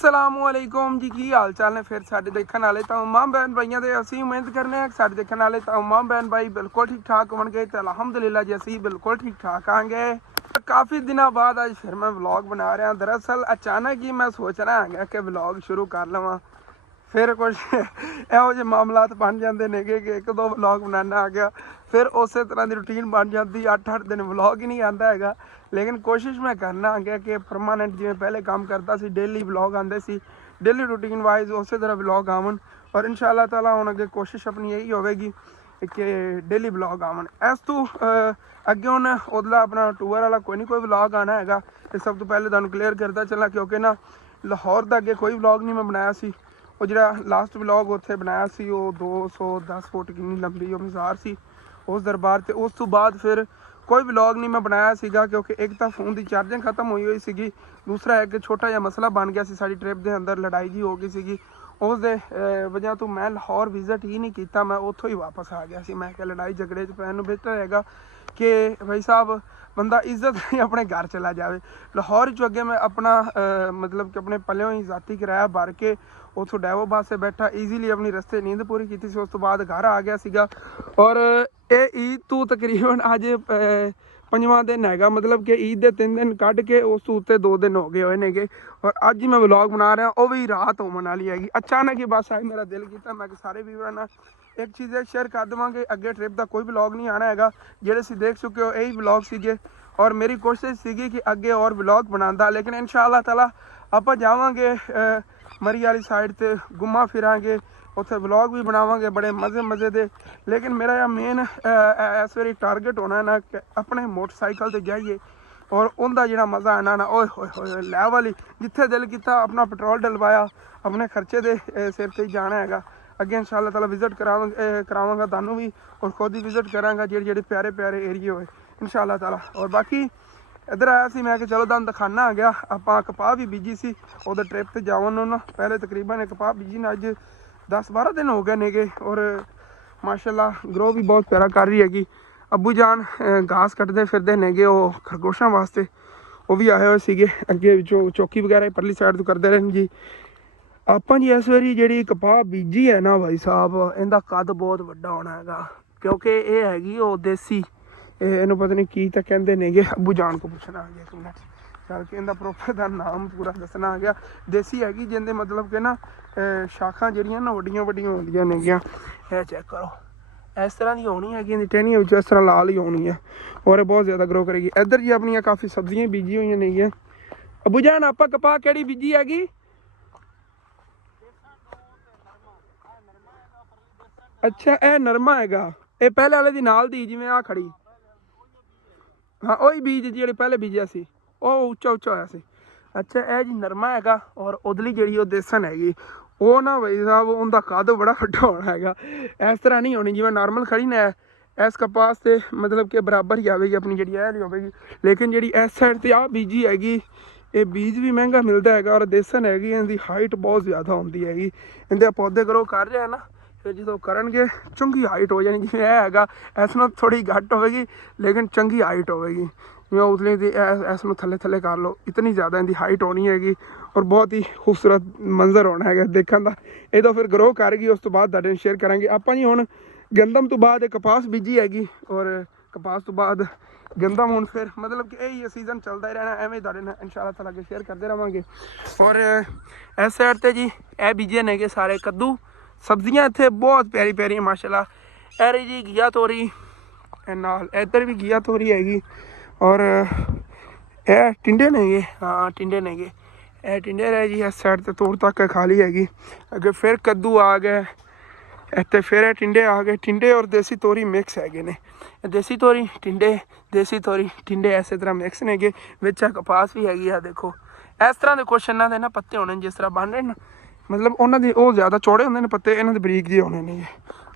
असलामुअलैकुम जी की हाल चाल ने फिर साडे देखने वाले तमाम बहन भाइयों के असी उम्मीद करने साडे देखने वाले तमाम बहन भाई बिल्कुल ठीक ठाक होंगे तो अलहमदुलिल्लाह जी असी बिल्कुल ठीक ठाक आएंगे। काफ़ी दिनों बाद अज फिर मैं व्लॉग बना रहा। दरअसल अचानक ही मैं सोच रहा है कि व्लॉग शुरू कर लवां, फिर कुछ ਇਹੋ ਜਿਹੇ ਮਾਮਲਾਤ बन जाते हैं कि एक दो व्लॉग बनाना आ गया, फिर उस तरह की रूटीन बन जाती 8-8 दिन व्लॉग ही नहीं आता है। लेकिन कोशिश मैं करना आ गया कि परमानेंट जिवें पहले काम करता सी डेली व्लॉग आते सी, डेली रूटीन वाइज उस तरह व्लॉग आवन और इंशाअल्लाह ताला हुण अगे कोशिश अपनी यही होगी कि डेली व्लॉग आवन। इस तू अगे हुण उधला अपना टूर वाला कोई व्लॉग आना है। तो सब तो पहले तुहानूं क्लीयर करता चला क्योंकि ना लाहौर का अगे कोई व्लॉग नहीं मैं बनाया सी। वो जो लास्ट व्लॉग उत्थे बनाया सी वो 210 फुट की लंबी मज़ार सी उस दरबार से। उस तो बाद फिर कोई व्लॉग नहीं मैं बनाया सीगा क्योंकि एक तो फोन की चार्जिंग खत्म हुई सी, दूसरा एक छोटा जिहा मसला बन गया सी, साडी ट्रिप के अंदर लड़ाई जी हो गई सी। उस दे वजह तो मैं लाहौर विजिट ही नहीं किया, मैं उत्थों ही वापस आ गया सी। मैं क्या लड़ाई झगड़े च पैन बेहतर हैगा कि भाई साहब बंदा इज्जत नहीं अपने घर चला जाए। लाहौर चो अगे मैं अपना मतलब कि अपने पल्यों ही जाती किराया भर के उतों डैवो बस से बैठा ईजीली अपनी रस्ते नींद पूरी की सी। उस तो बाद घर आ गया सीगा और ये ईद तो तकरीबन अज 5वां दिन है, मतलब कि ईद के 3 दिन कढ़ के उस तो उत्ते 2 दिन हो गए हुए ने और अज ही मैं व्लॉग बना रहा वह भी रात होने वाली हैगी। अचानक ही बस आज मेरा दिल किया मैं सारे व्यूअर नाल एक चीज़ शेयर कर देवांगे। अगे ट्रिप का कोई व्लॉग नहीं आना है, जेडे सी देख चुके हो यही व्लॉग सीगे और मेरी कोशिश सीगी कि अगे और व्लॉग बनाता, लेकिन इंशाअल्लाह ताला आप जावांगे मरी वाली साइड ते घुमा फिरांगे, उत्थे व्लॉग भी बनावांगे बड़े मज़े दे। लेकिन मेरा यह मेन इस बारी टारगेट होना है ना कि अपने मोटरसाइकिल ते जाइए और उनका जो मज़ा आना ना ओए होए होए लै वाली जिथे दिल किया अपना पेट्रोल डलवाया अपने खर्चे के सिर से ही जाना है। अगे इंशाअल्लाह ताला विजिट करावांगा तुहानूं भी और खुद ही विजिट करांगा जेडे प्यारे प्यारे एरिए होए इंशाअल्लाह ताला। और बाकी इधर आया सी मैं कि चलो तुहानूं दिखाना आ गया। आपां कपाह भी बीजी सी उधर ट्रिप से जावन ना पहले तकरीबन कपाह बीजी ने अज 10-12 दिन हो गए ने और माशाल्लाह ग्रो भी बहुत प्यारा कर रही हैगी। अबू जान घास कटते फिरते ने वो खरगोशों वास्ते वो भी आए हुए थे अगे चौकी वगैरह परली साइड तो करते रहे जी। आप जी इस बारी जी कपाह बीजी है ना भाई साहब इनका कद बहुत वड्डा होना है क्योंकि ये हैगी वो देसी इनू पता नहीं की तो कहते ने। अबू जान को पूछना आ गया 1 मिनट चल के इनका प्रॉपर का नाम पूरा दसना आ गया। देसी हैगी जिंदे मतलब कि ना शाखा जड़ियाँ ना वड्डियां वड्डियां होंदियां ने। यह चेक करो इस तरह की होनी है कि टहनियां इस तरह लाल ही होनी है और बहुत ज़्यादा ग्रो करेगी। इधर जी अपन काफ़ी सब्जियां बीजी हुई नहीं। अबू जान आप कपाह केड़ी बीजी हैगी? अच्छा यह नरमा है, ये पहले वाले दी नाल दी जिवें आ खड़ी हाँ वही बीज जी पहले बीजा सी वो उच्चा उच्चा होया सी। अच्छा यह जी नरमा है और उदली जी देसन हैगी वो ना भाई साहब उनका कद बड़ा वड्डा होना है। इस तरह नहीं होनी जिवें नॉर्मल खड़ी ने इस कपास से मतलब कि बराबर ही आएगी अपनी जी नहीं होगी। लेकिन जी इस साइड से आ बीजी हैगी ये बीज भी महंगा मिलता है और देसन हैगी इनकी हाइट बहुत ज़्यादा होती हैगी। इनके पौधे ग्रो कर रहे हैं ना फिर जो करनगे चंगी हाइट हो जानी जिवें है इस थोड़ी घट होगी लेकिन चंगी हाइट होगी। जिवें उतली इस थले थले कर लो इतनी ज़्यादा इनकी हाइट होनी हैगी और बहुत ही खूबसूरत मंजर होना है देखने का। ये तो फिर ग्रो कर गई उस तो बाद तुहाडे शेयर करांगे। आप जी हुण गंदम तो बाद कपास बीजी हैगी और कपास तो बाद गंदम हुण फिर मतलब कि यही सीजन चलता ही रहना एवं तुहाडे नाल इंशाअल्लाह ताला के शेयर करते रहेंगे। और इस साइड ते जी ए बीजे ने सारे कद्दू सब्जियां इत्थे बहुत प्यारी प्यारी माशाल्लाह। ए रही जी घिया तोरी नाल इधर भी घिया तोरी हैगी और ए टिंडे ने हाँ टिंडे ने ए टिंडे रहे जी इस साइड ते तोड़ तक खाली हैगी। अगे फिर कद्दू आ गए इतने फिर टिंडे आ गए। टिंडे और देसी तोरी मिक्स है ने देसी तोरी टिंडे इस तरह मिक्स ने विच कपास भी हैगी है। देखो इस तरह के कुछ इन्होंने ना पत्ते होने जिस तरह बन रहे ना मतलब उन्होंने वो ज़्यादा चौड़े होंगे पत्ते इन्होंने बरीक जी होने नहीं।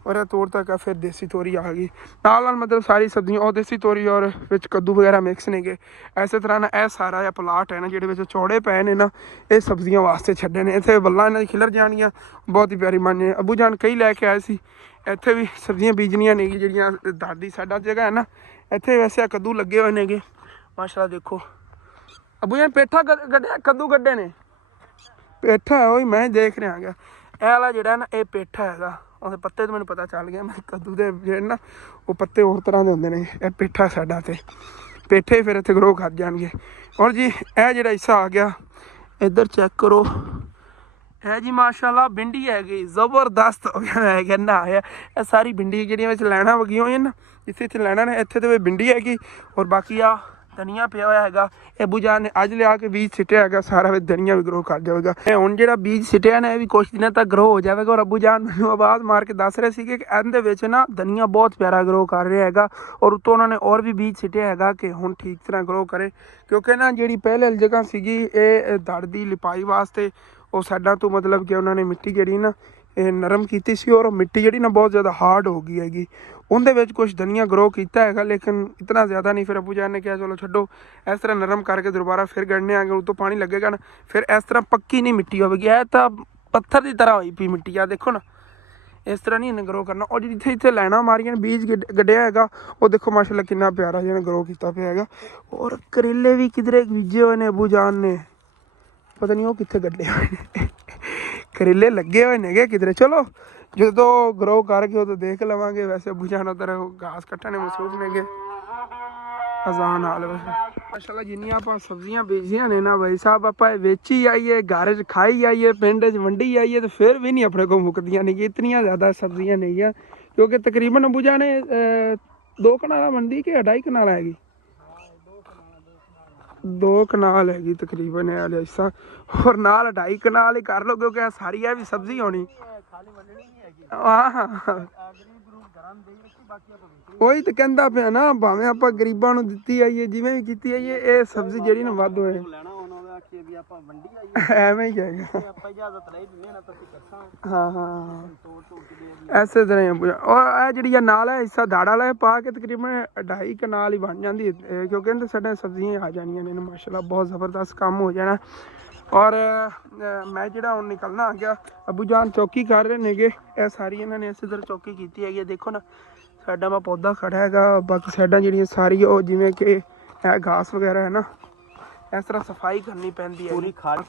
और तोड़ तक फिर देसी तोरी आ गई नाल मतलब सारी सब्जियां और देसी तोरी और विच कद्दू वगैरह मिक्स ने इस तरह ना यह सारा या प्लाट है ना जिहड़े चौड़े पे ने ना ये सब्जियां वास्ते छड्डे ने। इत्थे वल्लां इन्हां दी खिलर जानियां बहुत ही प्यारी माने। अबू जान कई लैके आए सी इत्थे भी सब्जियां बीजनियां ने जिहड़ियां दादी साडा जगह है ना इत्थे वैसे कद्दू लगे हुए ने माशाल्लाह। देखो अबू जान पेठा कद्दू कड्डे ने ਪੇਠਾ ਹੈ ਉਹੀ ਮੈਂ ਦੇਖ ਰਿਹਾ ਹੈਗਾ। ਇਹ ਵਾਲਾ ਜਿਹੜਾ ਨਾ ਇਹ ਪੇਠਾ ਹੈਗਾ, ਉਹਦੇ ਪੱਤੇ ਤੋਂ ਮੈਨੂੰ ਪਤਾ ਚੱਲ ਗਿਆ। ਮੈਂ ਕੱਦੂ ਦੇ ਜਿਹੜੇ ਨਾ ਉਹ ਪੱਤੇ ਹੋਰ ਤਰ੍ਹਾਂ ਦੇ ਹੁੰਦੇ ਨੇ, ਇਹ ਪੇਠਾ ਸਾਡਾ ਤੇ ਪੇਠੇ ਫਿਰ ਇੱਥੇ ਗਰੋ ਕਰ ਜਾਣਗੇ। ਔਰ ਜੀ ਇਹ ਜਿਹੜਾ ਹਿੱਸਾ ਆ ਗਿਆ ਇੱਧਰ ਚੈੱਕ ਕਰੋ, ਹੈ ਜੀ ਮਾਸ਼ਾਅੱਲਾ ਭਿੰਡੀ ਹੈਗੀ ਜ਼ਬਰਦਸਤ ਹੋ ਗਿਆ। ਮੈਂ ਕਹਿੰਦਾ ਆਇਆ ਇਹ ਸਾਰੀ ਭਿੰਡੀ ਜਿਹੜੀਆਂ ਵਿੱਚ ਲੈਣਾ ਵਗੀਆਂ ਹੋਈਆਂ ਨਾ, ਜਿੱਥੇ ਇੱਥੇ ਲੈਣਾ ਨੇ ਇੱਥੇ ਤੇ ਭਿੰਡੀ ਹੈਗੀ। ਔਰ ਬਾਕੀ ਆ ਧਨੀਆ ਪਿਆ ਹੋਇਆ ਹੈਗਾ, ਇਹ ਬੁਝਾ ਨੇ ਅੱਜ ਲਿਆ ਕੇ ਬੀਜ ਸਿੱਟਿਆ ਹੈਗਾ, ਸਾਰਾ ਵਿੱਚ ਧਨੀਆ ਵੀ ਗਰੋ ਕਰ ਜਾਵੇਗਾ। ਇਹ ਹੁਣ ਜਿਹੜਾ ਬੀਜ ਸਿੱਟਿਆ ਨਾ ਇਹ ਵੀ ਕੁਛ ਦਿਨਾਂ ਤੱਕ ਗਰੋ ਹੋ ਜਾਵੇਗਾ। ਔਰ ਅੱਬੂ ਜਾਨ ਮੈਨੂੰ ਆਵਾਜ਼ ਮਾਰ ਕੇ ਦੱਸ ਰਹੇ ਸੀਗੇ ਕਿ ਇਹਦੇ ਵਿੱਚ ਨਾ ਧਨੀਆ ਬਹੁਤ ਪਿਆਰਾ ਗਰੋ ਕਰ ਰਿਹਾ ਹੈਗਾ। ਔਰ ਉੱਤੋਂ ਉਹਨਾਂ ਨੇ ਔਰ ਵੀ ਬੀਜ ਸਿੱਟਿਆ ਹੈਗਾ ਕਿ ਹੁਣ ਠੀਕ ਤਰ੍ਹਾਂ ਗਰੋ ਕਰੇ, ਕਿਉਂਕਿ ਨਾ ਜਿਹੜੀ ਪਹਿਲੇ ਵਾਲੀ ਜਗ੍ਹਾ ਸੀਗੀ ਇਹ ਦੜ ਦੀ ਲਿਪਾਈ ਵਾਸਤੇ ਉਹ ਸਾਡਾ ਤੋਂ ਮਤਲਬ ਕਿ ਉਹਨਾਂ ਨੇ ਮਿੱਟੀ ਜਿਹੜੀ ਨਾ ਇਹ ਨਰਮ ਕੀਤੀ ਸੀ, ਔਰ ਮਿੱਟੀ ਜਿਹੜੀ ਨਾ ਬਹੁਤ ਜ਼ਿਆਦਾ ਹਾਰਡ ਹੋ ਗਈ ਹੈਗੀ। ਉਹਦੇ ਵਿੱਚ ਕੁਛ ਧਨੀਆ ਗਰੋ ਕੀਤਾ ਹੈਗਾ ਲੇਕਿਨ ਇਤਨਾ ਜ਼ਿਆਦਾ ਨਹੀਂ। ਫਿਰ ਅੱਬੂ ਜਾਨ ਨੇ ਕਿਹਾ ਚਲੋ ਛੱਡੋ, ਇਸ ਤਰ੍ਹਾਂ ਨਰਮ ਕਰਕੇ ਦੁਬਾਰਾ ਫਿਰ ਗੜਨੇ ਆਗੇ, ਉੱਤੋਂ ਪਾਣੀ ਲੱਗੇਗਾ ਨਾ ਫਿਰ ਇਸ ਤਰ੍ਹਾਂ ਪੱਕੀ ਨਹੀਂ ਮਿੱਟੀ ਹੋਵੇਗੀ। ਇਹ ਤਾਂ ਪੱਥਰ ਦੀ ਤਰ੍ਹਾਂ ਹੋਈ ਪਈ ਮਿੱਟੀ ਆ, ਦੇਖੋ ਨਾ ਇਸ ਤਰ੍ਹਾਂ ਨਹੀਂ ਇਹਨੇ ਗਰੋ ਕਰਨਾ। ਔਰ ਜਿੱਥੇ ਇੱਥੇ ਲੈਣਾ ਮਾਰੀਆਂ ਬੀਜ ਗੱਡਿਆ ਹੈਗਾ ਉਹ ਦੇਖੋ ਮਾਸ਼ਾਅੱਲਾ ਕਿੰਨਾ ਪਿਆਰਾ ਜਿਹਨੇ ਗਰੋ ਕੀਤਾ ਪਿਆ ਹੈਗਾ। ਔਰ ਕਰੇਲੇ ਵੀ ਕਿਧਰੇ ਬੀਜੇ ਹੋਏ ਨੇ ਅੱਬੂ ਜਾਨ ਨੇ, ਪਤਾ ਨਹੀਂ ਉਹ ਕਿੱਥੇ ਗੱਡੇ ਹੋਏ ਨੇ। ਕਰੇਲੇ ਲੱਗੇ ਹੋਏ ਨੇਗੇ ਕਿਧਰੇ। ਚਲੋ ਜਦੋਂ ਗਰੋ ਕਰਕੇ ਉਦੋਂ ਦੇਖ ਲਵਾਂਗੇ। ਵੈਸੇ ਅੱਬੂ ਜਾਨ ਉਧਰ ਘਾਸ ਕੱਟਣੇ ਮਸਰੂਫ ਨੇਗੇ ਅਜ਼ਾਨ ਨਾਲ। ਵੈਸੇ ਮਾਸ਼ਾਅੱਲਾ ਜਿੰਨੀਆਂ ਆਪਾਂ ਸਬਜ਼ੀਆਂ ਬੀਜੀਆਂ ਨੇ ਨਾ ਭਾਈ ਸਾਹਿਬ, ਆਪਾਂ ਇਹ ਵੇਚੀ ਆਈਏ, ਘਰ 'ਚ ਖਾਈ ਆਈਏ, ਪਿੰਡ 'ਚ ਵੰਡੀ ਆਈਏ ਤੇ ਫਿਰ ਵੀ ਨਹੀਂ ਆਪਣੇ ਕੋਲ ਮੁੱਕਦੀਆਂ ਨਹੀਂ। ਇਤਨੀਆਂ ਜ਼ਿਆਦਾ ਸਬਜ਼ੀਆਂ ਨਹੀਂ ਆ, ਕਿਉਂਕਿ ਤਕਰੀਬਨ ਅੱਬੂ ਜਾਨ 2 ਕਨਾਲਾਂ ਮੰਡੀ ਕਿ 2.5 ਕਨਾਲ ਹੈਗੀ, 2 ਕਨਾਲ ਹੈਗੀ ਤਕਰੀਬਨ ਇਹ ਵਾਲੇ ਹਿੱਸਾ। ਹੋਰ ਨਾਲ 2.5 ਕਨਾਲ ਹੀ ਕਰ ਲਓ, ਕਿਉਂਕਿ ਸਾਰੀ ਇਹ ਵੀ ਸਬਜ਼ੀ ਹੋਣੀ। ਹਾਂ ਉਹੀ ਤਾਂ ਕਹਿੰਦਾ ਪਿਆ ਨਾ, ਭਾਵੇਂ ਆਪਾਂ ਗਰੀਬਾਂ ਨੂੰ ਦਿੱਤੀ ਆਈਏ ਜਿਵੇਂ ਵੀ ਕੀਤੀ ਆਈਏ, ਇਹ ਸਬਜ਼ੀ ਜਿਹੜੀ ਨਾ ਵੱਧ ਹੋਏ ਐਵੇਂ ਹੀ ਹੈਗਾ। ਹਾਂ ਹਾਂ ਐਸੇ ਤਰ੍ਹਾਂ ਹੀ। ਔਰ ਇਹ ਜਿਹੜੀ ਆ ਨਾਲ ਹੈ ਹਿੱਸਾ ਦਾੜ ਵਾਲਾ ਪਾ ਕੇ ਤਕਰੀਬਨ 2.5 ਕਨਾਲ ਹੀ ਬਣ ਜਾਂਦੀ, ਕਿਉਂਕਿ ਇਹਦੇ ਸਾਡੇ ਸਬਜ਼ੀਆਂ ਆ ਜਾਣੀਆਂ ਨੇ ਮਾਸ਼ਾਅੱਲਾ, ਬਹੁਤ ਜ਼ਬਰਦਸਤ ਕੰਮ ਹੋ ਜਾਣਾ। ਔਰ ਮੈਂ ਜਿਹੜਾ ਹੁਣ ਨਿਕਲਣਾ ਆ ਗਿਆ, ਅੱਬੂ ਜਾਨ ਚੌਕੀ ਕਰ ਰਹੇ ਨੇਗੇ। ਇਹ ਸਾਰੀ ਇਹਨਾਂ ਨੇ ਇਸੇ ਤਰ੍ਹਾਂ ਚੌਕੀ ਕੀਤੀ ਹੈਗੀ। ਦੇਖੋ ਨਾ ਸਾਡਾ ਵਾ ਪੌਦਾ ਖੜਾ ਹੈਗਾ, ਬਾਕੀ ਸਾਈਡਾਂ ਜਿਹੜੀਆਂ ਸਾਰੀ ਉਹ ਜਿਵੇਂ ਕਿ ਇਹ ਘਾਸ ਵਗੈਰਾ ਹੈ ਨਾ, ਇਸ ਤਰ੍ਹਾਂ ਸਫਾਈ ਕਰਨੀ ਪੈਂਦੀ ਹੈ।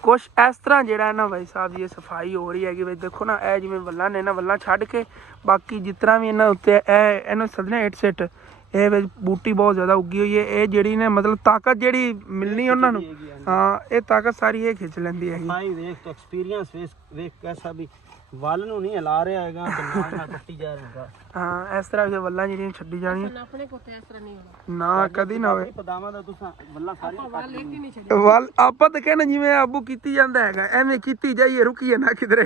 ਕੁਛ ਇਸ ਤਰ੍ਹਾਂ ਜਿਹੜਾ ਹੈ ਨਾ ਭਾਈ ਸਾਹਿਬ ਜੀ ਇਹ ਸਫਾਈ ਹੋ ਰਹੀ ਹੈਗੀ। ਵੀ ਦੇਖੋ ਨਾ ਇਹ ਜਿਵੇਂ ਵੱਲਾਂ ਨੇ ਨਾ, ਵੱਲਾਂ ਛੱਡ ਕੇ ਬਾਕੀ ਜਿਸ ਤਰ੍ਹਾਂ ਵੀ ਇਹਨਾਂ ਉੱਤੇ ਇਹਨੂੰ ਸੱਜਣੇ ਇੱਟ ਸਿੱਟ ਇਹ ਵਿੱਚ ਬੂਟੀ ਬਹੁਤ ਜ਼ਿਆਦਾ ਉੱਗੀ ਹੋਈ ਹੈ। ਇਹ ਜਿਹੜੀ ਨੇ ਮਤਲਬ ਤਾਕਤ ਜਿਹੜੀ ਮਿਲਣੀ ਉਹਨਾਂ ਨੂੰ, ਹਾਂ ਇਹ ਤਾਕਤ ਸਾਰੀ ਇਹ ਖਿੱਚ ਲੈਂਦੀ ਹੈਗੀ। ਵੇਖ ਐਕਸਪੀਰੀਅੰਸ ਵੇਖ ਕੈਸਾ ਵੀ ਵੱਲ ਨੂੰ ਨਹੀਂ ਹਿਲਾ ਰਿਹਾ ਹੈਗਾ ਤੇ ਨਾਲ ਨਾਲ ਕੱਟੀ ਜਾ ਰਿਹਾ। ਹਾਂ ਇਸ ਤਰ੍ਹਾਂ ਜੇ ਵੱਲਾਂ ਜਿਹੜੀਆਂ ਛੱਡੀ ਜਾਣੀਆਂ ਆਪਣੇ ਕੋਲ ਇਸ ਤਰ੍ਹਾਂ ਨਹੀਂ ਹੋਣਾ ਨਾ, ਕਦੀ ਨਾ ਹੋਵੇ। ਪਦਾਵਾਂ ਦਾ ਤੁਸੀਂ ਵੱਲਾਂ ਸਾਰੀਆਂ ਵੱਲ ਇੱਕ ਹੀ ਨਹੀਂ ਛੱਡੀ। ਵੱਲ ਆਪਾਂ ਤਾਂ ਕਹਿਣਾ ਜਿਵੇਂ ਆਬੂ ਕੀਤੀ ਜਾਂਦਾ ਹੈਗਾ ਐਵੇਂ ਕੀਤੀ ਜਾਈਏ, ਰੁਕੀਏ ਨਾ ਕਿਧਰੇ।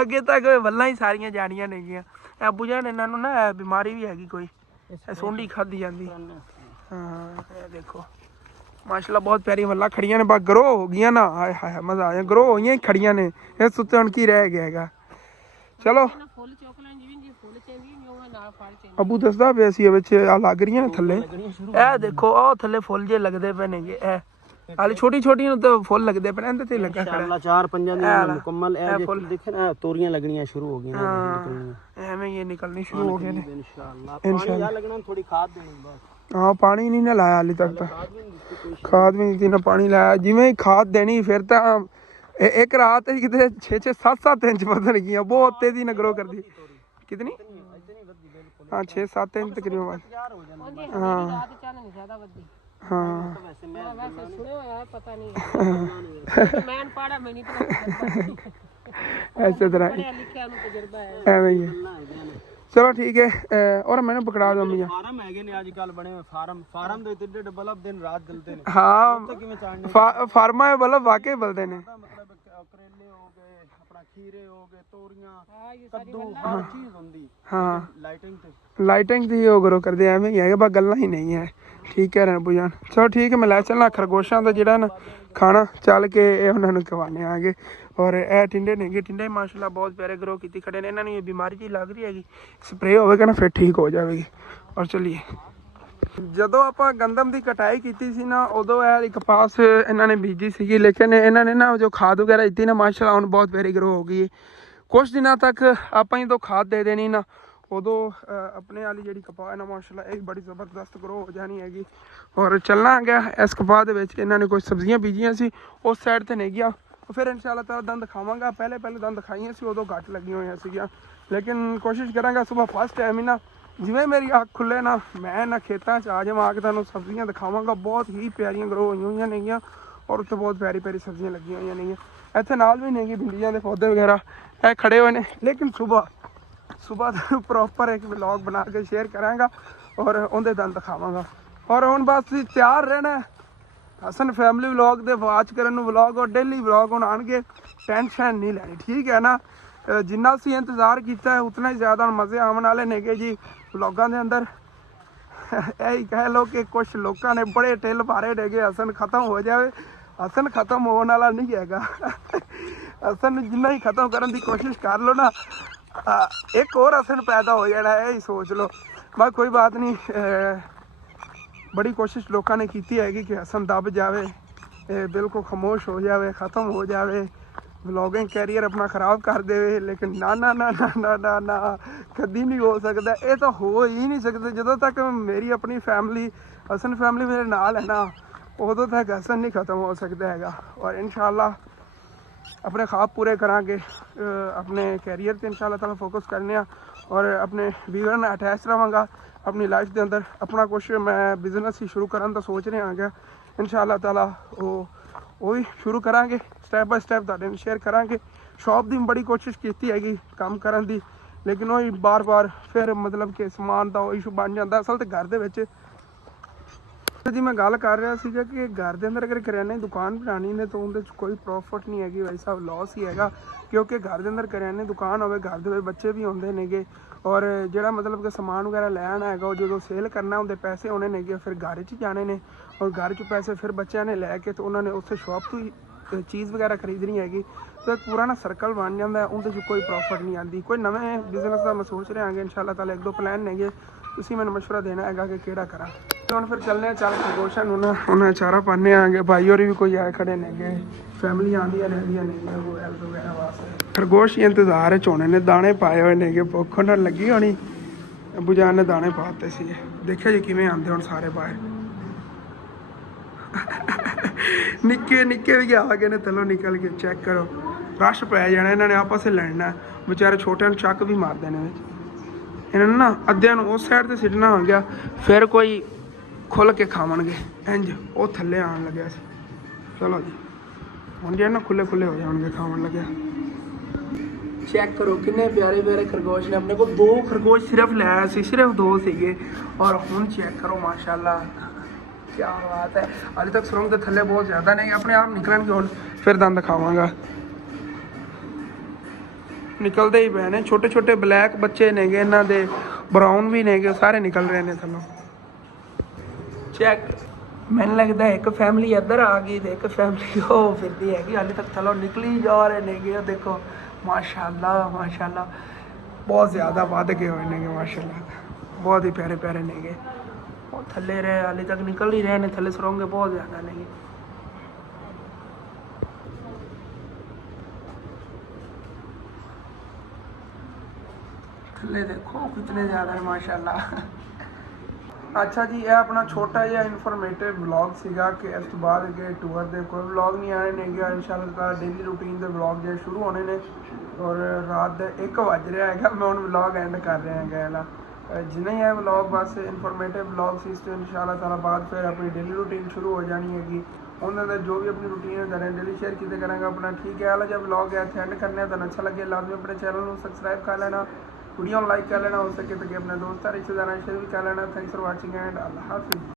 ਅੱਗੇ ਤੱਕ ਵੱਲਾਂ ਹੀ ਸਾਰੀਆਂ ਜਾਣੀਆਂ ਨੇਗੀਆਂ। ਅੱਬੂ ਜਾਨ ਇਹਨਾਂ ਨੂੰ ਨਾ ਬਿਮਾਰੀ ਵੀ ਹੈਗੀ ਕੋਈ, ਸੁੰਡੀ ਖਾਧੀ ਜਾਂਦੀ। ਹਾਂ ਇਹ ਦੇਖੋ ਮਾਸ਼ਾਅੱਲਾ ਬਹੁਤ ਪਿਆਰੀਆਂ ਵੱਲਾਂ ਖੜੀਆਂ ਨੇ, ਬਸ ਗਰੋ ਹੋ ਗਈਆਂ ਨਾ, ਹਾਏ ਹਾਏ ਮਜ਼ਾ ਆਇਆ। ਗਰੋ ਹੋਈਆਂ ਹੀ ਖੜੀਆਂ ਨੇ, ਇਸ ਉੱਤੇ ਹੁਣ ਕੀ ਰਹਿ ਗਿਆ ਹੈਗਾ। ਚਲੋ ਫੁੱਲ ਚੁੱਕ ਲੈਣ ਜਿਵੇਂ ਫੁੱਲ ਚਾਹੀਦੀ ਨਹੀਂ ਉਹ ਨਾਲ ਫੜ ਚਾਹੀਦੀ। ਅੱਬੂ ਦੱਸਦਾ ਪਿਆ ਸੀ ਵਿੱਚ ਆ ਲੱਗ ਰਹੀਆਂ ਨੇ ਥੱਲੇ, ਇਹ ਦੇਖੋ ਉਹ ਥੱਲੇ ਫੁੱਲ ਜੇ ਲੱਗਦੇ ਪਏ ਨੇਗੇ। ਇਹ ਹਾਲੇ ਛੋਟੀ ਛੋਟੀਆਂ ਨੂੰ ਤਾਂ ਫੁੱਲ ਲੱਗਦੇ ਪਏ, ਇਹਦੇ ਤੇ ਲੱਗਾ ਖੜਾ। ਇੰਸ਼ਾਅੱਲਾ 4-5 ਦਿਨ ਮੁਕੰਮਲ ਇਹ ਫੁੱਲ ਦੇਖੇ ਨਾ, ਤੋਰੀਆਂ ਲੱਗਣੀਆਂ ਸ਼ੁਰੂ ਹੋ ਗਈਆਂ ਨੇ, ਐਵੇਂ ਹੀ ਨਿਕਲਣੀ ਸ਼ੁਰੂ ਹੋ ਗਏ ਨੇ ਇੰਸ਼ਾਅੱਲਾ। ਪਾਣੀ ਆ ਲੱਗਣਾ, ਥੋੜੀ ਖਾਦ ਦੇਣੀ ਬਸ। ਹਾਂ ਪਾਣੀ ਨਹੀਂ ਨਾ ਲਾਇਆ ਹਾਲੇ ਤੱਕ, ਤਾਂ ਖਾਦ ਵੀ ਨਹੀਂ ਦਿੱਤੀ ਨਾ ਪਾਣੀ ਲਾਇਆ। ਜਿਵੇਂ ਹੀ ਖਾਦ ਦੇਣੀ ਫਿਰ ਤਾਂ ਇੱਕ ਰਾਤ ਕਿਤੇ 6-6 7-7 ਇੰਚ ਵਧਣਗੀਆਂ, ਬਹੁਤ ਤੇਜ਼ੀ ਨਾਲ ਗਰੋ ਕਰਦੀ। ਕਿਤਨੀ? ਹਾਂ 6-7 ਇੰਚ ਤਕਰੀਬਨ। ਹਾਂ ਹਾਂ ਵੈਸੇ ਸੁਣਿਆ ਹੋਇਆ ਪਤਾ ਨਹੀਂ, ਮੈਂ ਪੜ੍ਹਾ ਮੈਂ ਨਹੀਂ ਪਤਾ। ਇਸੇ ਤਰ੍ਹਾਂ ਲਿਖਿਆ ਨੂੰ ਤਜਰਬਾ ਹੈ ਐਵੇਂ ਹੀ ਹੈ। ਚਲੋ ਠੀਕ ਹੈ। ਔਰ ਮੈਨੂੰ ਪਕੜਾ ਦੋ ਮੀਆਂ ਫਾਰਮ ਹੈਗੇ ਨੇ ਅੱਜ ਕੱਲ ਬਣੇ ਹੋਏ ਫਾਰਮ ਦੇ ਤੇ ਬਲਬ ਦਿਨ ਰਾਤ ਜਲਦੇ ਨੇ। ਹਾਂ ਫਾਰਮਾਂ ਬਲਬ ਵਾਕਈ ਬਲਦੇ ਨੇ। ਮਤਲਬ ਕਰੇਲੇ ਹੋ ਗਏ, ਆਪਣਾ ਖੀਰੇ ਹੋ ਗਏ, ਤੋਰੀਆਂ, ਕੱਦੂ, ਹਰ ਚੀਜ਼ ਹੁੰਦੀ। ਹਾਂ ਲਾਈਟਿੰਗ ਦੀ ਉਹ ਗਰੋ ਕਰਦੇ ਐਵੇਂ ਹੀ ਹੈਗਾ, ਬਸ ਗੱਲਾਂ ਹੀ ਨਹੀਂ ਹੈ। ਠੀਕ ਹੈ ਰਣਪੂ ਜਾਨ, ਚਲੋ ਠੀਕ ਹੈ ਮੈਂ ਲੈ ਚੱਲਣਾ ਖਰਗੋਸ਼ਾਂ ਦਾ ਜਿਹੜਾ ਨਾ ਖਾਣਾ ਚੱਲ ਕੇ ਇਹ ਉਹਨਾਂ ਨੂੰ ਖਵਾਣੇ ਆਗੇ। ਔਰ ਇਹ ਟਿੰਡੇ ਨੇਗੇ, ਟਿੰਡੇ ਮਾਸ਼ਾਅੱਲਾ ਬਹੁਤ ਪਿਆਰੇ ਗਰੋ ਕੀਤੀ ਖੜੇ ਨੇ। ਇਹਨਾਂ ਨੂੰ ਇਹ ਬਿਮਾਰੀ ਜੀ ਲੱਗ ਰਹੀ ਹੈਗੀ, ਸਪਰੇਅ ਹੋਵੇਗਾ ਨਾ ਫਿਰ ਠੀਕ ਹੋ ਜਾਵੇਗੀ। ਔਰ ਚਲੀਏ, ਜਦੋਂ ਆਪਾਂ ਗੰਦਮ ਦੀ ਕਟਾਈ ਕੀਤੀ ਸੀ ਨਾ ਉਦੋਂ ਇਹ ਕਪਾਸ ਇਹਨਾਂ ਨੇ ਬੀਜੀ ਸੀਗੀ, ਲੇਕਿਨ ਇਹਨਾਂ ਨੇ ਨਾ ਜੋ ਖਾਦ ਵਗੈਰਾ ਦਿੱਤੀ ਨਾ ਮਾਸ਼ਾਅੱਲਾ ਹੁਣ ਬਹੁਤ ਪਿਆਰੀ ਗਰੋ ਹੋ ਗਈ ਹੈ। ਕੁਛ ਦਿਨਾਂ ਤੱਕ ਆਪਾਂ ਜਦੋਂ ਖਾਦ ਦੇ ਦੇਣੀ ਨਾ ਉਦੋਂ ਆਪਣੇ ਵਾਲੀ ਜਿਹੜੀ ਕਪਾਹ ਹੈ ਨਾ ਮਾਸ਼ਾਅੱਲਾ ਇਹ ਬੜੀ ਜ਼ਬਰਦਸਤ ਗਰੋ ਹੋ ਜਾਣੀ ਹੈਗੀ। ਔਰ ਚੱਲਣਾ ਗਿਆ ਇਸ ਕਪਾਹ ਦੇ ਵਿੱਚ ਇਹਨਾਂ ਨੇ ਕੁਝ ਸਬਜ਼ੀਆਂ ਬੀਜੀਆਂ ਸੀ, ਉਸ ਸਾਈਡ 'ਤੇ ਨਹੀਂ ਗਿਆ ਫਿਰ ਇਨਸ਼ਾਅੱਲਾ ਤਾਲਾ ਦੰਦ ਦਿਖਾਵਾਂਗਾ। ਪਹਿਲੇ ਦੰਦ ਦਿਖਾਈਆਂ ਸੀ, ਉਦੋਂ ਘੱਟ ਲੱਗੀਆਂ ਹੋਈਆਂ ਸੀਗੀਆਂ, ਲੇਕਿਨ ਕੋਸ਼ਿਸ਼ ਕਰਾਂਗਾ ਸਵੇਰ ਫਸਟ ਟਾਈਮ ਹੀ ਨਾ ਜਿਵੇਂ ਮੇਰੀ ਅੱਖ ਖੁੱਲੇ ਨਾ ਮੈਂ ਨਾ ਖੇਤਾਂ 'ਚ ਆ ਜਾਵਾਂ, ਆ ਕੇ ਤੁਹਾਨੂੰ ਸਬਜ਼ੀਆਂ ਦਿਖਾਵਾਂਗਾ। ਬਹੁਤ ਹੀ ਪਿਆਰੀਆਂ ਗਰੋ ਹੋਈਆਂ ਹੋਈਆਂ ਨੇਗੀਆਂ ਔਰ ਉੱਥੇ ਬਹੁਤ ਪਿਆਰੀ ਸਬਜ਼ੀਆਂ ਲੱਗੀਆਂ ਹੋਈਆਂ ਨੇਗੀਆਂ। ਇੱਥੇ ਨਾਲ ਵੀ ਨੇਗੀ ਭਿੰਡੀਆਂ ਦੇ ਪੌਦੇ ਵਗੈਰਾ ਇਹ ਖੜੇ ਹੋਏ ਨੇ। ਲੇਕਿਨ ਸਵੇਰ ਤੁਹਾਨੂੰ ਪ੍ਰੋਪਰ ਇੱਕ ਵਲੌਗ ਬਣਾ ਕੇ ਸ਼ੇਅਰ ਕਰਾਂਗਾ ਔਰ ਉਹਦੇ ਦੰਦ ਦਿਖਾਵਾਂਗਾ। ਔਰ ਹੁਣ ਬਸ ਤੁਸੀਂ ਤਿਆਰ ਰਹਿਣਾ ਹਸਨ ਫੈਮਿਲੀ ਵਲੌਗ ਦੇ ਵਾਚ ਕਰਨ ਨੂੰ। ਵਲੌਗ ਔਰ ਡੇਲੀ ਵਲੌਗ ਹੁਣ ਆਉਣਗੇ, ਟੈਨਸ਼ਨ ਨਹੀਂ ਲੈਣੀ, ਠੀਕ ਹੈ ਨਾ। ਜਿੰਨਾ ਅਸੀਂ ਇੰਤਜ਼ਾਰ ਕੀਤਾ ਹੈ ਉਤਨਾ ਹੀ ਜ਼ਿਆਦਾ ਹੁਣ ਮਜ਼ੇ ਆਉਣ ਵਾਲੇ ਨੇਗੇ ਜੀ ਵਲੌਗਾਂ ਦੇ ਅੰਦਰ। ਇਹੀ ਕਹਿ ਲਓ ਕਿ ਕੁਛ ਲੋਕਾਂ ਨੇ ਬੜੇ ਟਿੱਲ ਮਾਰੇ ਨੇਗੇ ਹਸਨ ਖਤਮ ਹੋ ਜਾਵੇ। ਹਸਨ ਖਤਮ ਹੋਣ ਵਾਲਾ ਨਹੀਂ ਹੈਗਾ। ਹਸਨ ਨੂੰ ਜਿੰਨਾ ਹੀ ਖਤਮ ਕਰਨ ਦੀ ਕੋਸ਼ਿਸ਼ ਕਰ ਲਓ ਨਾ, ਇੱਕ ਹੋਰ ਹਸਨ ਪੈਦਾ ਹੋ ਜਾਣਾ, ਇਹ ਹੀ ਸੋਚ ਲਓ। ਬਸ ਕੋਈ ਬਾਤ ਨਹੀਂ, ਬੜੀ ਕੋਸ਼ਿਸ਼ ਲੋਕਾਂ ਨੇ ਕੀਤੀ ਹੈਗੀ ਕਿ ਹਸਨ ਦਬ ਜਾਵੇ, ਬਿਲਕੁਲ ਖਾਮੋਸ਼ ਹੋ ਜਾਵੇ, ਖਤਮ ਹੋ ਜਾਵੇ, ਵਲੌਗਿੰਗ ਕੈਰੀਅਰ ਆਪਣਾ ਖਰਾਬ ਕਰ ਦੇਵੇ। ਲੇਕਿਨ ਨਾ ਨਾ ਨਾ ਨਾ ਨਾ ਨਾ ਨਾ, ਕਦੀ ਨਹੀਂ ਹੋ ਸਕਦਾ। ਇਹ ਤਾਂ ਹੋ ਹੀ ਨਹੀਂ ਸਕਦਾ। ਜਦੋਂ ਤੱਕ ਮੇਰੀ ਆਪਣੀ ਫੈਮਿਲੀ ਹਸਨ ਫੈਮਿਲੀ ਮੇਰੇ ਨਾਲ ਹੈ ਨਾ, ਉਦੋਂ ਤੱਕ ਹਸਨ ਨਹੀਂ ਖਤਮ ਹੋ ਸਕਦਾ ਹੈਗਾ। ਔਰ ਇਨਸ਼ਾਅੱਲਾ ਆਪਣੇ ਖਾਬ ਪੂਰੇ ਕਰਾਂਗੇ, ਆਪਣੇ ਕੈਰੀਅਰ 'ਤੇ ਇਨਸ਼ਾਅੱਲਾ ਤਾਲਾ ਫੋਕਸ ਕਰਨੇ ਆ ਔਰ ਆਪਣੇ ਵੀਰਾਂ ਨਾਲ ਅਟੈਚ ਰਹਾਂਗਾ। ਆਪਣੀ ਲਾਈਫ ਦੇ ਅੰਦਰ ਆਪਣਾ ਕੁਛ ਮੈਂ ਬਿਜ਼ਨਸ ਹੀ ਸ਼ੁਰੂ ਕਰਨ ਦਾ ਸੋਚ ਰਿਹਾ ਹੈਗਾ। ਇਨਸ਼ਾਅੱਲਾ ਤਾਲਾ ਉਹ ਵੀ ਸ਼ੁਰੂ ਕਰਾਂਗੇ, ਸਟੈਪ ਬਾਏ ਸਟੈਪ ਤੁਹਾਡੇ ਨਾਲ ਸ਼ੇਅਰ ਕਰਾਂਗੇ। ਸ਼ੌਪ ਦੀ ਬੜੀ ਕੋਸ਼ਿਸ਼ ਕੀਤੀ ਹੈਗੀ ਕੰਮ ਕਰਨ ਦੀ, ਲੇਕਿਨ ਉਹ ਹੀ ਬਾਰ ਫਿਰ ਮਤਲਬ ਕਿ ਸਮਾਨ ਦਾ ਉਹ ਇਸ਼ੂ ਬਣ ਜਾਂਦਾ। ਅਸਲ ਤੇ ਘਰ ਦੇ ਵਿੱਚ ਜੀ ਮੈਂ ਗੱਲ ਕਰ ਰਿਹਾ ਸੀਗਾ ਕਿ ਘਰ ਦੇ ਅੰਦਰ ਅਗਰ ਕਰਿਆਨੇ ਦੀ ਦੁਕਾਨ ਬਣਾਉਣੀ ਨੇ ਤਾਂ ਉਹਦੇ 'ਚ ਕੋਈ ਪ੍ਰੋਫਿਟ ਨਹੀਂ ਹੈਗੀ, ਵੈਸੇ ਸਭ ਲਾਸ ਹੀ ਹੈਗਾ। ਕਿਉਂਕਿ ਘਰ ਦੇ ਅੰਦਰ ਕਰਿਆਨੇ ਦੀ ਦੁਕਾਨ ਹੋਵੇ, ਘਰ ਦੇ ਵਿੱਚ ਬੱਚੇ ਵੀ ਹੁੰਦੇ ਨੇਗੇ ਔਰ ਜਿਹੜਾ ਮਤਲਬ ਕਿ ਸਮਾਨ ਵਗੈਰਾ ਲੈਣਾ ਹੈਗਾ ਉਹ ਜਦੋਂ ਸੇਲ ਕਰਨਾ ਉਹਦੇ ਪੈਸੇ ਆਉਣੇ ਨੇਗੇ, ਫਿਰ ਘਰ 'ਚ ਜਾਣੇ ਨੇ ਔਰ ਘਰ 'ਚ ਪੈਸੇ ਫਿਰ ਬੱਚਿਆਂ ਨੇ ਲੈ ਕੇ ਤੇ ਉਹਨਾਂ ਨੇ ਉੱਥੇ ਸ਼ੌਪ ਤੋਂ ਹੀ ਚੀਜ਼ ਵਗੈਰਾ ਖਰੀਦਣੀ ਹੈਗੀ। ਤਾਂ ਇੱਕ ਪੂਰਾ ਨਾ ਸਰਕਲ ਬਣ ਜਾਂਦਾ, ਉਹਦੇ 'ਚ ਕੋਈ ਪ੍ਰੋਫਿਟ ਨਹੀਂ ਆਉਂਦੀ। ਕੋਈ ਨਵੇਂ ਬਿਜ਼ਨਸ ਦਾ ਮੈਂ ਸੋਚ ਰਿਹਾ ਹਾਂਗੇ, ਇਨਸ਼ਾਅੱਲਾ ਤਾਲਾ 1-2 ਪਲਾਨ ਨੇਗੇ, ਤੁਸੀਂ ਮੈਨੂੰ ਮਸ਼ਵਰਾ ਦੇਣਾ ਹੈਗਾ ਕਿ ਕਿਹੜਾ ਕਰਾਂ। ਤੇ ਹੁਣ ਫਿਰ ਚੱਲਦੇ ਹਾਂ, ਚੱਲ ਖਰਗੋਸ਼ਾਂ ਨੂੰ ਨਾ ਉਹਨਾਂ ਚਾਰਾ ਪਾਉਂਦੇ ਆਂਗੇ। ਭਾਈ ਹੋਰੀ ਵੀ ਕੋਈ ਆਏ ਖੜੇ ਨੇਗੇ, ਫੈਮਿਲੀ ਆਉਂਦੀਆਂ ਰਹਿੰਦੀਆਂ ਨੇਗੀਆਂ ਉਹ ਹੈਲਥ ਵਗੈਰਾ ਵਾਸਤੇ। ਖਰਗੋਸ਼ ਹੀ ਇੰਤਜ਼ਾਰ 'ਚ ਹੋਣੇ ਨੇ, ਦਾਣੇ ਪਾਏ ਹੋਏ ਨੇਗੇ, ਭੁੱਖ ਉਹਨਾਂ ਨੂੰ ਲੱਗੀ ਹੋਣੀ। ਅੱਬੂ ਜਾਨ ਨੇ ਦਾਣੇ ਪਾਤੇ ਸੀਗੇ, ਦੇਖਿਆ ਜੀ ਕਿਵੇਂ ਆਉਂਦੇ ਹੁਣ ਸਾਰੇ ਬਾਹਰ। ਨਿੱਕੇ ਨਿੱਕੇ ਵੀ ਆ ਗਏ ਨੇ ਥੱਲੋਂ ਨਿਕਲ ਕੇ, ਚੈੱਕ ਕਰੋ। ਰਸ਼ ਪੈ ਜਾਣਾ, ਇਹਨਾਂ ਨੇ ਆਪਸ 'ਚ ਲੜਨਾ। ਵਿਚਾਰੇ ਛੋਟਿਆਂ ਨੂੰ ਚੱਕ ਵੀ ਮਾਰਦੇ ਨੇ ਵਿੱਚ। ਇਹਨਾਂ ਨੂੰ ਨਾ ਅੱਧਿਆਂ ਨੂੰ ਉਸ ਸਾਈਡ 'ਤੇ ਸਿੱਟਣਾ ਹੋ ਗਿਆ, ਫਿਰ ਕੋਈ ਖੁੱਲ੍ਹ ਕੇ ਖਾਵਣਗੇ ਇੰਝ। ਉਹ ਥੱਲੇ ਆਉਣ ਲੱਗਿਆ ਸੀ। ਚਲੋ ਜੀ ਹੁਣ ਜੇ ਨਾ ਖੁੱਲ੍ਹੇ ਹੋ ਜਾਣਗੇ ਖਾਵਣ ਲੱਗਿਆ। ਚੈੱਕ ਕਰੋ ਕਿੰਨੇ ਪਿਆਰੇ ਖਰਗੋਸ਼ ਨੇ। ਆਪਣੇ ਕੋਲ 2 ਖਰਗੋਸ਼ ਸਿਰਫ ਲਿਆਇਆ ਸੀ, ਸਿਰਫ 2 ਸੀਗੇ ਔਰ ਹੁਣ ਚੈੱਕ ਕਰੋ ਮਾਸ਼ਾਅੱਲਾ ਕੀ ਬਾਤ ਹੈ। ਹਾਲੇ ਤੱਕ ਸੁਰੰਗ ਦੇ ਥੱਲੇ ਬਹੁਤ ਜ਼ਿਆਦਾ ਨਹੀਂ, ਆਪਣੇ ਆਪ ਨਿਕਲਣਗੇ। ਹੁਣ ਫਿਰ ਦੰਦ ਦਿਖਾਵਾਂਗਾ, ਨਿਕਲਦੇ ਹੀ ਪਏ ਨੇ। ਛੋਟੇ ਬਲੈਕ ਬੱਚੇ ਨੇਗੇ ਇਹਨਾਂ ਦੇ, ਬਰਾਊਨ ਵੀ ਨੇਗੇ, ਸਾਰੇ ਨਿਕਲ ਰਹੇ ਨੇ ਥੱਲੋਂ। ਚੈੱਕ, ਮੈਨੂੰ ਲੱਗਦਾ ਇੱਕ ਫੈਮਿਲੀ ਇੱਧਰ ਆ ਗਈ ਤੇ ਇੱਕ ਫੈਮਿਲੀ ਉਹ ਫਿਰਦੀ ਹੈਗੀ। ਹਾਲੇ ਤੱਕ ਥੱਲੋਂ ਨਿਕਲੀ ਜਾ ਰਹੇ ਨੇਗੇ। ਉਹ ਦੇਖੋ ਮਾਸ਼ਾਅੱਲਾ ਬਹੁਤ ਜ਼ਿਆਦਾ ਵੱਧ ਗਏ ਹੋਏ ਨੇਗੇ ਮਾਸ਼ਾਅੱਲਾ, ਬਹੁਤ ਹੀ ਪਿਆਰੇ ਨੇਗੇ। ਉਹ ਥੱਲੇ ਰਹੇ, ਹਾਲੇ ਤੱਕ ਨਿਕਲ ਹੀ ਰਹੇ ਨੇ ਥੱਲੇ, ਸੁਰੰਗ ਬਹੁਤ ਜ਼ਿਆਦਾ ਨੇਗੇ। ਥੱਲੇ ਦੇਖੋ ਕਿਤਨੇ ਜ਼ਿਆਦਾ ਨੇ ਮਾਸ਼ਾਅੱਲਾ। ਅੱਛਾ ਜੀ, ਇਹ ਆਪਣਾ ਛੋਟਾ ਜਿਹਾ ਇਨਫੋਰਮੇਟਿਵ ਵਲੌਗ ਸੀਗਾ ਕਿ ਇਸ ਤੋਂ ਬਾਅਦ ਅੱਗੇ ਟੂਰ ਦੇ ਕੋਈ ਵਲੌਗ ਨਹੀਂ ਆਣੇ ਨੇਗੇ। ਇਨਸ਼ਾਅੱਲਾ ਤਾਲਾ ਡੇਲੀ ਰੂਟੀਨ ਦੇ ਵਲੌਗ ਜਿਹੜੇ ਸ਼ੁਰੂ ਹੋਣੇ ਨੇ ਔਰ ਰਾਤ ਦੇ 1 ਵੱਜ ਰਿਹਾ ਹੈਗਾ, ਮੈਂ ਹੁਣ ਵਲੌਗ ਐਂਡ ਕਰ ਰਿਹਾ ਹੈਗਾ ਨਾ। ਜਿੰਨੇ ਇਹ ਵਲੌਗ ਬਸ ਇਨਫੋਰਮੇਟਿਵ ਵਲੌਗ ਸੀ, ਇਸ ਤੋਂ ਇਨਸ਼ਾਅੱਲਾ ਤਾਲਾ ਬਾਅਦ ਫਿਰ ਆਪਣੀ ਡੇਲੀ ਰੂਟੀਨ ਸ਼ੁਰੂ ਹੋ ਜਾਣੀ ਹੈਗੀ। ਉਹਨਾਂ ਦਾ ਜੋ ਵੀ ਆਪਣੀ ਰੂਟੀਨ ਹੈ ਡੇਲੀ ਸ਼ੇਅਰ ਕੀਤੇ ਕਰਾਂਗਾ ਆਪਣਾ, ਠੀਕ ਹੈ। ਵਾਲਾ ਜਿਹਾ ਵਲੌਗ ਹੈ ਇੱਥੇ ਐਂਡ ਕਰਨੇ, ਤੁਹਾਨੂੰ ਅੱਛਾ ਲੱਗੇ ਲਾਜ਼ਮੀ ਆਪਣੇ ਚੈਨਲ ਨੂੰ ਸਬਸਕ੍ਰਾਈਬ ਕਰ ਲੈਣਾ, वीडियो लाइक कर लेना, हो सके तो अपने दोस्तों रिश्तेदारों शेयर भी कर लेना। थैंक्स फॉर वाचिंग एंड अल्लाह हाफिज़।